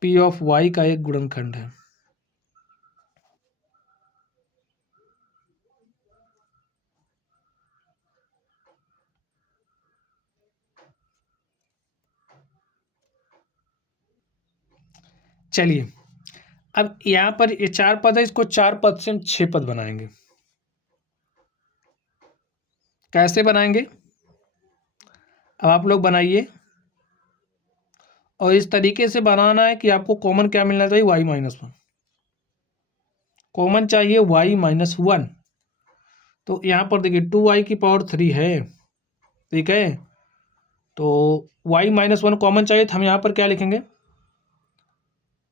p of y का एक गुणनखंड है। चलिए अब यहाँ पर ये 4 पद है, इसको 4 पद से हम 6 पद बनाएंगे। कैसे बनाएंगे? अब आप लोग बनाइए और इस तरीके से बनाना है कि आपको कॉमन क्या मिलना चाहिए, y-1 कॉमन चाहिए, y-1। तो यहाँ पर देखिए 2y⁻³ है, ठीक है। तो y-1 कॉमन चाहिए तो हम यहाँ पर क्या लिखेंगे,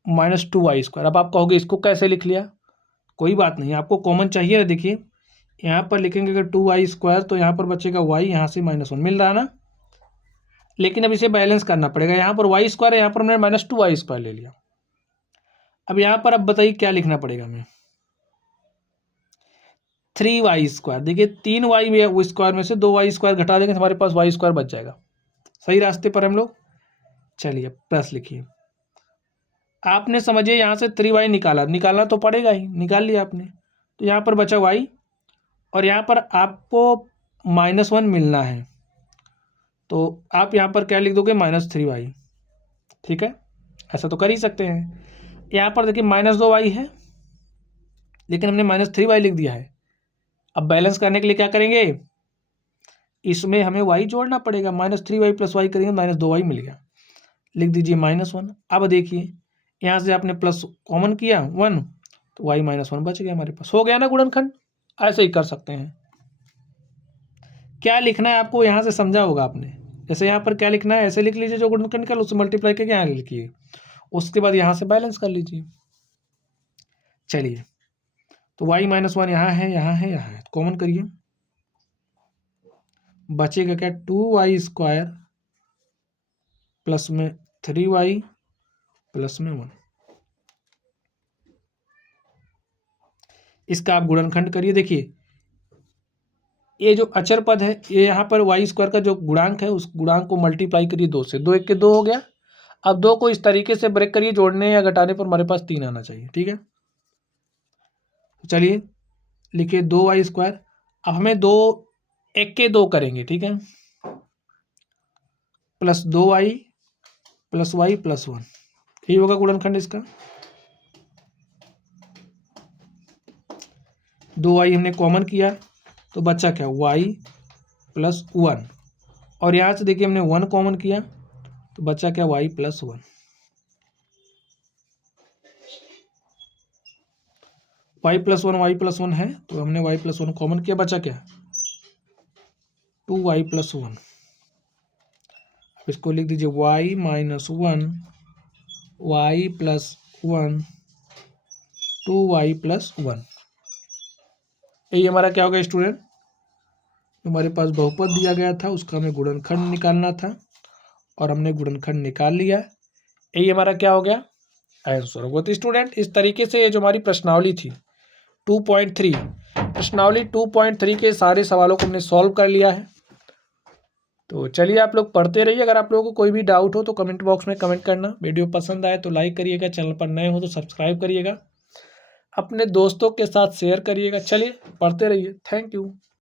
-2y²। अब आप कहोगे इसको कैसे लिख लिया, कोई बात नहीं, आपको कॉमन चाहिए ना। देखिए यहाँ पर लिखेंगे अगर 2y² तो यहाँ पर बचेगा y, यहाँ से -1 मिल रहा है ना। लेकिन अब इसे बैलेंस करना पड़ेगा, यहाँ पर y² है, यहाँ पर हमने -2y² ले लिया। अब यहाँ पर अब बताइए क्या लिखना पड़ेगा हमें, 3y²। देखिए 3y² में से 2y² घटा देंगे तो हमारे पास y² बच जाएगा। सही रास्ते पर हम लोग। चलिए प्लस लिखिए। आपने समझिए यहाँ से 3y निकालना तो पड़ेगा ही, निकाल लिया आपने, तो यहाँ पर बचा y और यहाँ पर आपको -1 मिलना है, तो आप यहाँ पर क्या लिख दोगे, -3y। ठीक है, ऐसा तो कर ही सकते हैं। यहाँ पर देखिए -2y है लेकिन हमने -3y लिख दिया है। अब बैलेंस करने के लिए क्या करेंगे, इसमें हमें y जोड़ना पड़ेगा, -3y + y करेंगे -2y मिल गया, लिख दीजिए -1। अब देखिए यहाँ से आपने प्लस कॉमन किया 1 तो y-1 बच गया हमारे पास, हो गया ना गुणनखंड। ऐसे ही कर सकते हैं। क्या लिखना है आपको यहाँ से समझा होगा आपने, जैसे यहाँ पर क्या लिखना है ऐसे लिख लीजिए, जो गुणनखंड निकाल उससे मल्टीप्लाई करके यहाँ लिखिए, उसके बाद यहाँ से बैलेंस कर लीजिए। चलिए तो y-1 यहाँ है, यहाँ है, यहाँ है, कॉमन करिए, बचेगा क्या, 2y² प्लस में 3y प्लस में 1। इसका आप गुणनखंड करिए। देखिए ये जो अचर पद है, ये यहाँ पर y² का जो गुणांक है उस गुणांक को मल्टीप्लाई करिए 2 से, 2 × 1 = 2 हो गया। अब 2 को इस तरीके से ब्रेक करिए, जोड़ने या घटाने पर हमारे पास 3 आना चाहिए। ठीक है, चलिए लिखिए 2y²। अब हमें 2 1 के 2 करेंगे, ठीक है, plus 2y plus y plus 1, यही होगा गुणनखंड इसका। 2y हमने कॉमन किया तो बचा क्या, y प्लस 1, और यहाँ से देखिए हमने 1 कॉमन किया तो बचा क्या, y प्लस 1। y प्लस 1 है तो हमने y प्लस 1 कॉमन किया, बचा क्या, 2y प्लस 1। अब इसको लिख दीजिए y-1 y plus 1 2y plus 1। यही हमारा क्या होगा स्टूडेंट, हमारे पास बहुपद दिया गया था उसका हमें गुणनखंड निकालना था और हमने गुणनखंड निकाल लिया। यही हमारा क्या हो गया, आंसर होगा। तो स्टूडेंट इस तरीके से ये जो हमारी प्रश्नावली थी 2.3, प्रश्नावली 2.3 के सारे सवालों को हमने सॉल्व कर लिया है। तो चलिए आप लोग पढ़ते रहिए। अगर आप लोगों को कोई भी डाउट हो तो कमेंट बॉक्स में कमेंट करना। वीडियो पसंद आए तो लाइक करिएगा, चैनल पर नए हो तो सब्सक्राइब करिएगा, अपने दोस्तों के साथ शेयर करिएगा। चलिए पढ़ते रहिए, थैंक यू।